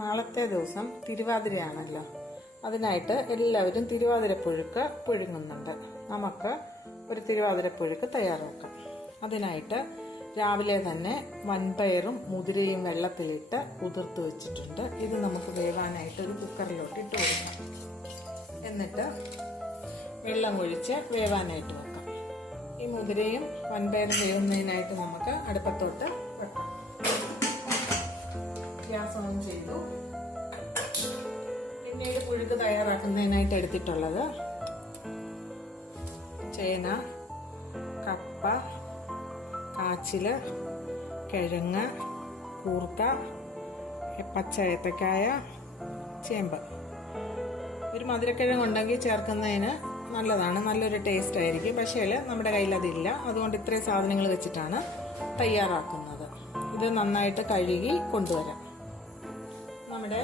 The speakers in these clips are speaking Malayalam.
നാളത്തെ ദിവസം തിരുവാതിരയാണല്ലോ. അതിനായിട്ട് എല്ലാവരും തിരുവാതിരപ്പുഴുക്ക് പുഴുങ്ങുന്നുണ്ട്. നമുക്ക് ഒരു തിരുവാതിരപ്പുഴുക്ക് തയ്യാറാക്കാം. അതിനായിട്ട് രാവിലെ തന്നെ വൻപയറും മുതിരയും വെള്ളത്തിലിട്ട് കുതിർത്ത് വെച്ചിട്ടുണ്ട്. ഇത് നമുക്ക് വേവാനായിട്ട് ഒരു കുക്കറിലോട്ട് ഇട്ട് കൊടുക്കാം. എന്നിട്ട് വെള്ളം ഒഴിച്ച് വേവാനായിട്ട് വെക്കാം. ഈ മുതിരയും വൻപയറും വേവുന്നതിനായിട്ട് നമുക്ക് അടുപ്പത്തോട്ട് വെക്കാം. ഗ്യാസ് ഓൺ ചെയ്തു. പിന്നീട് പുഴുക്ക് തയ്യാറാക്കുന്നതിനായിട്ട് എടുത്തിട്ടുള്ളത് ചേന, കപ്പ, കാച്ചില്, കിഴങ്ങ്, കൂർക്ക, പച്ച ഏത്തക്കായ, ചേമ്പ്. ഒരു മധുരക്കിഴങ്ങ് ഉണ്ടെങ്കിൽ ചേർക്കുന്നതിന് നല്ലതാണ്, നല്ലൊരു ടേസ്റ്റ് ആയിരിക്കും. പക്ഷേ നമ്മുടെ കയ്യിൽ അതില്ല. അതുകൊണ്ട് ഇത്രയും സാധനങ്ങൾ വെച്ചിട്ടാണ് തയ്യാറാക്കുന്നത്. ഇത് നന്നായിട്ട് കഴുകി കൊണ്ടുവരാം. നമ്മുടെ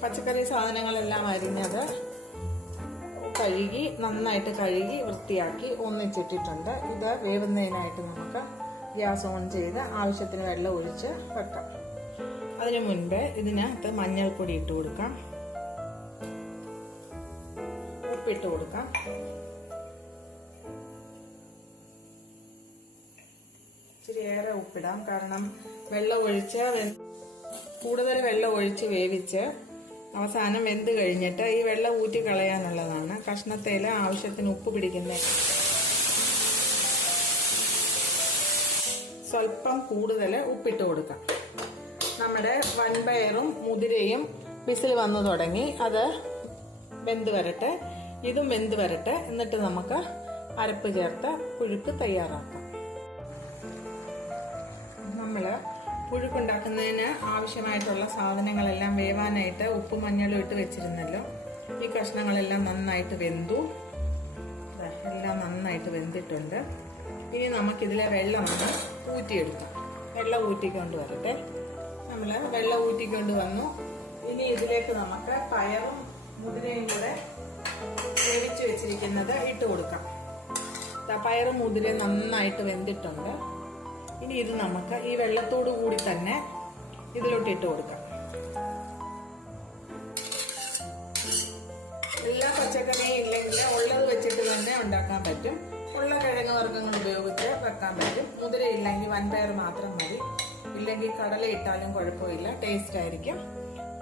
പച്ചക്കറി സാധനങ്ങളെല്ലാം അരിഞ്ഞത് നന്നായിട്ട് കഴുകി വൃത്തിയാക്കി ഒന്നിച്ചിട്ടിട്ടുണ്ട്. ഇത് വേവുന്നതിനായിട്ട് നമുക്ക് ഗ്യാസ് ഓൺ ചെയ്ത് ആവശ്യത്തിന് വെള്ളം ഒഴിച്ച് വെക്കാം. അതിനു മുൻപ് ഇതിനകത്ത് മഞ്ഞൾപ്പൊടി ഇട്ട് കൊടുക്കാം, ഉപ്പിട്ട് കൊടുക്കാം, ഇച്ചിരി ഏറെ ഉപ്പിടാം. കാരണം കൂടുതൽ വെള്ളം ഒഴിച്ച് വേവിച്ച് അവസാനം വെന്ത് കഴിഞ്ഞിട്ട് ഈ വെള്ളം ഊറ്റി കളയാനുള്ളതാണ്. കഷ്ണത്തേൽ ആവശ്യത്തിന് ഉപ്പ് പിടിക്കുന്ന സ്വല്പം കൂടുതൽ ഉപ്പിട്ട് കൊടുക്കാം. നമ്മുടെ വൻപയറും മുതിരയും വിസിൽ വന്നു തുടങ്ങി. അത് വെന്ത് വരട്ടെ, ഇതും വെന്ത് വരട്ടെ. എന്നിട്ട് നമുക്ക് അരപ്പ് ചേർത്ത് പുഴുക്ക് തയ്യാറാക്കാം. നമ്മള് പുഴുക്കുണ്ടാക്കുന്നതിന് ആവശ്യമായിട്ടുള്ള സാധനങ്ങളെല്ലാം വേവാനായിട്ട് ഉപ്പും മഞ്ഞളും ഇട്ട് വെച്ചിരുന്നല്ലോ. ഈ കഷ്ണങ്ങളെല്ലാം നന്നായിട്ട് വെന്തു. എല്ലാം നന്നായിട്ട് വെന്തിട്ടുണ്ട്. ഇനി നമുക്കിതിലെ വെള്ളം ഊറ്റിയെടുക്കാം. വെള്ളം ഊറ്റിക്കൊണ്ട് വരട്ടെ. നമ്മൾ വെള്ളം ഊറ്റിക്കൊണ്ട് വന്നു. ഇനി ഇതിലേക്ക് നമുക്ക് പയറും മുതിരയും കൂടെ വേവിച്ച് വെച്ചിരിക്കുന്നത് ഇട്ട് കൊടുക്കാം. പയറും മുതിരയും നന്നായിട്ട് വെന്തിട്ടുണ്ട്. ഇനി ഇത് നമുക്ക് ഈ വെള്ളത്തോടു കൂടി തന്നെ ഇതിലോട്ട് ഇട്ട് കൊടുക്കാം. എല്ലാ പച്ചക്കറിയും ഇല്ലെങ്കിൽ ഉള്ളത് വെച്ചിട്ട് തന്നെ ഉണ്ടാക്കാൻ പറ്റും. ഉള്ള കിഴങ്ങ് വർഗ്ഗങ്ങൾ ഉപയോഗിച്ച് വെക്കാൻ പറ്റും. മുതിര ഇല്ലെങ്കിൽ വൻപയർ മാത്രം മതി. ഇല്ലെങ്കിൽ കടല ഇട്ടാലും കുഴപ്പമില്ല, ടേസ്റ്റ് ആയിരിക്കും.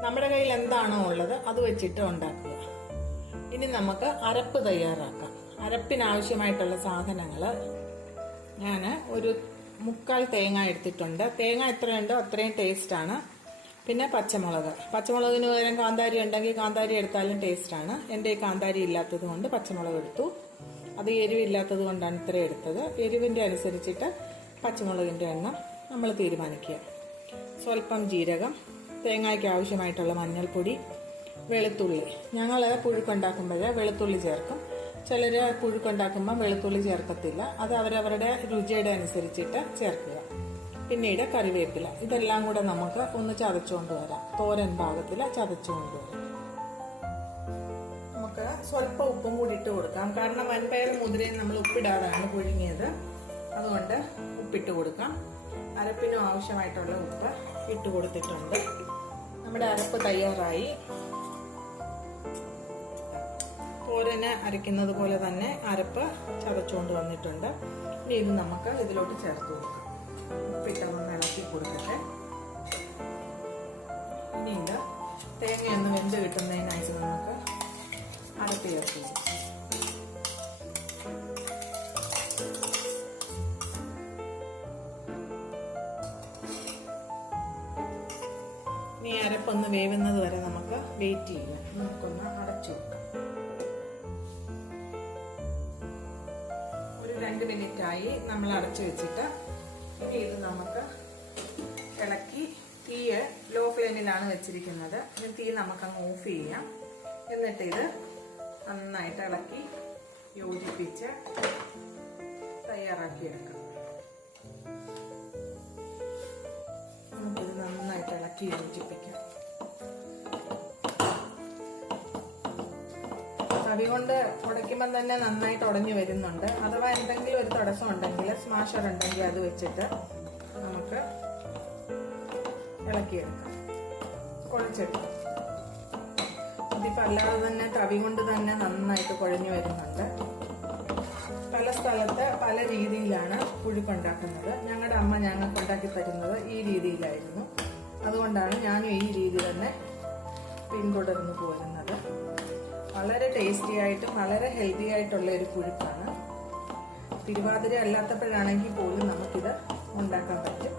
നമ്മുടെ കയ്യിൽ എന്താണോ ഉള്ളത് അത് വെച്ചിട്ട് ഉണ്ടാക്കുക. ഇനി നമുക്ക് അരപ്പ് തയ്യാറാക്കാം. അരപ്പിനാവശ്യമായിട്ടുള്ള സാധനങ്ങൾ ഞാൻ ഒരു 3/4 തേങ്ങ എടുത്തിട്ടുണ്ട്. തേങ്ങ എത്രയുണ്ടോ അത്രയും ടേസ്റ്റാണ്. പിന്നെ പച്ചമുളകിന് പകരം കാന്താരി ഉണ്ടെങ്കിൽ കാന്താരി എടുത്താലും ടേസ്റ്റാണ്. എൻ്റെ കാന്താരി ഇല്ലാത്തത് കൊണ്ട് പച്ചമുളക് എടുത്തു. അത് എരിവില്ലാത്തത് കൊണ്ടാണ് ഇത്രയും എടുത്തത്. എരിവിൻ്റെ അനുസരിച്ചിട്ട് പച്ചമുളകിൻ്റെ എണ്ണം നമ്മൾ തീരുമാനിക്കുക. സ്വല്പം ജീരകം, തേങ്ങയ്ക്ക് ആവശ്യമായിട്ടുള്ള മഞ്ഞൾപ്പൊടി, വെളുത്തുള്ളി. ഞങ്ങൾ പുഴുക്കുണ്ടാക്കുമ്പോൾ വെളുത്തുള്ളി ചേർക്കും. ചിലർ പുഴുക്കുണ്ടാക്കുമ്പോൾ വെളുത്തുള്ളി ചേർക്കത്തില്ല. അത് അവരവരുടെ രുചിയുടെ അനുസരിച്ചിട്ട് ചേർക്കുക. പിന്നീട് കറിവേപ്പില. ഇതെല്ലാം കൂടെ നമുക്ക് ഒന്ന് ചതച്ചുകൊണ്ട് വരാം. തോരൻ പാകത്തിൽ ചതച്ചുകൊണ്ട് വരാം. നമുക്ക് സ്വല്പം ഉപ്പും കൂടി ഇട്ട് കൊടുക്കാം. കാരണം വൻപയർ മുതിരയും നമ്മൾ ഉപ്പിടാതാണ് പുഴുങ്ങിയത്. അതുകൊണ്ട് ഉപ്പിട്ട് കൊടുക്കാം. അരപ്പിനും ആവശ്യമായിട്ടുള്ള ഉപ്പ് ഇട്ട് കൊടുത്തിട്ടുണ്ട്. നമ്മുടെ അരപ്പ് തയ്യാറായി. തോരന് അരയ്ക്കുന്നത് പോലെ തന്നെ അരപ്പ് ചതച്ചുകൊണ്ട് വന്നിട്ടുണ്ട്. ഇനി ഇത് നമുക്ക് ഇതിലോട്ട് ചേർത്ത് കൊടുക്കാം. ഉപ്പിട്ടൊന്ന് ഇളക്കി കൊടുക്കട്ടെ. ഇനി ഇത് തേങ്ങയൊന്ന് വെന്ത് കിട്ടുന്നതിനായിട്ട് നമുക്ക് അരപ്പ് ചേർത്ത് കൊടുക്കാം. ഇനി അരപ്പൊന്ന് വേവുന്നത് വരെ നമുക്ക് വെയിറ്റ് ചെയ്യാം. നമുക്കൊന്ന് അടച്ചു വെക്കാം. 2 മിനിറ്റായി നമ്മൾ അടച്ചു വെച്ചിട്ട്. ഇനി ഇത് നമുക്ക് ഇളക്കി, തീ ലോ ഫ്ലെയിമിലാണ് വെച്ചിരിക്കുന്നത്. ഇനി തീ നമുക്കങ്ങ് ഓഫ് ചെയ്യാം. എന്നിട്ട് ഇത് നന്നായിട്ട് ഇളക്കി യോജിപ്പിച്ച് തയ്യാറാക്കിയെടുക്കാം. നമുക്കിത് നന്നായിട്ട് ഇളക്കി യോജിപ്പിക്കാം. തവി കൊണ്ട് ഉടയ്ക്കുമ്പോൾ തന്നെ നന്നായിട്ട് ഉടഞ്ഞു വരുന്നുണ്ട്. അഥവാ എന്തെങ്കിലും ഒരു തടസ്സം ഉണ്ടെങ്കിൽ സ്മാഷർ ഉണ്ടെങ്കിൽ അത് വെച്ചിട്ട് നമുക്ക് ഇളക്കിയെടുക്കാം. കുഴച്ചിട്ടു. ഇതിപ്പോൾ അല്ലാതെ തന്നെ തവി കൊണ്ട് തന്നെ നന്നായിട്ട് കുഴഞ്ഞു വരുന്നുണ്ട്. പല സ്ഥലത്ത് പല രീതിയിലാണ് പുഴുക്കുണ്ടാക്കുന്നത്. ഞങ്ങളുടെ അമ്മ ഞങ്ങൾക്ക് ഉണ്ടാക്കി തരുന്നത് ഈ രീതിയിലായിരുന്നു. അതുകൊണ്ടാണ് ഞാനും ഈ രീതി തന്നെ പിന്തുടർന്നു പോരുന്നത്. വളരെ ടേസ്റ്റി ആയിട്ടും വളരെ ഹെൽത്തി ആയിട്ടുള്ള ഒരു പുഴുക്കാണ്. തിരുവാതിര അല്ലാത്തപ്പോഴാണെങ്കിൽ പോലും നമുക്കിത് ഉണ്ടാക്കാൻ പറ്റും.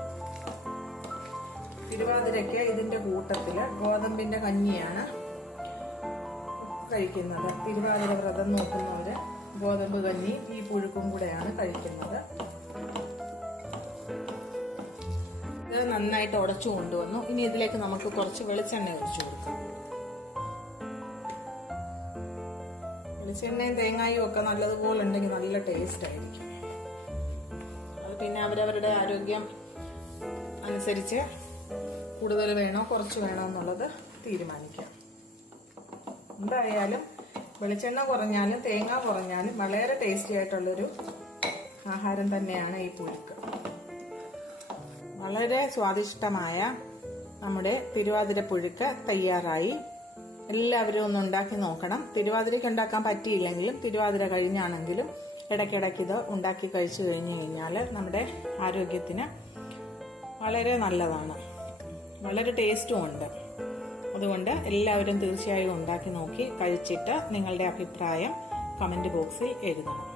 തിരുവാതിരയ്ക്ക് ഇതിന്റെ കൂട്ടത്തില് ഗോതമ്പിന്റെ കഞ്ഞിയാണ് കഴിക്കുന്നത്. തിരുവാതിര വ്രതം നോക്കുന്നവര് ഗോതമ്പ് കഞ്ഞി ഈ പുഴുക്കും കൂടെയാണ് കഴിക്കുന്നത്. ഇത് നന്നായിട്ട് ഉടച്ചു കൊണ്ടുവന്നു. ഇനി ഇതിലേക്ക് നമുക്ക് കുറച്ച് വെളിച്ചെണ്ണ ഒഴിച്ചു കൊടുക്കാം. വെളിച്ചെണ്ണയും തേങ്ങായും ഒക്കെ നല്ലതുപോലെ ഉണ്ടെങ്കിൽ നല്ല ടേസ്റ്റ് ആയിരിക്കും. അത് പിന്നെ അവരവരുടെ ആരോഗ്യം അനുസരിച്ച് കൂടുതൽ വേണോ കുറച്ച് വേണോ എന്നുള്ളത് തീരുമാനിക്കാം. എന്തായാലും വെളിച്ചെണ്ണ കുറഞ്ഞാലും തേങ്ങ കുറഞ്ഞാലും വളരെ ടേസ്റ്റി ആയിട്ടുള്ളൊരു ആഹാരം തന്നെയാണ് ഈ പുഴുക്ക്. വളരെ സ്വാദിഷ്ടമായ നമ്മുടെ തിരുവാതിര പുഴുക്ക് തയ്യാറായി. എല്ലാവരും ഒന്ന് ഉണ്ടാക്കി നോക്കണം. തിരുവാതിരയ്ക്ക് ഉണ്ടാക്കാൻ പറ്റിയില്ലെങ്കിലും തിരുവാതിര കഴിഞ്ഞാണെങ്കിലും ഇടയ്ക്കിടയ്ക്ക് ഇത് ഉണ്ടാക്കി കഴിച്ചു കഴിഞ്ഞു കഴിഞ്ഞാൽ നമ്മുടെ ആരോഗ്യത്തിന് വളരെ നല്ലതാണ്. വളരെ ടേസ്റ്റും ഉണ്ട്. അതുകൊണ്ട് എല്ലാവരും തീർച്ചയായും ഉണ്ടാക്കി നോക്കി കഴിച്ചിട്ട് നിങ്ങളുടെ അഭിപ്രായം കമന്റ് ബോക്സിൽ എഴുതണം.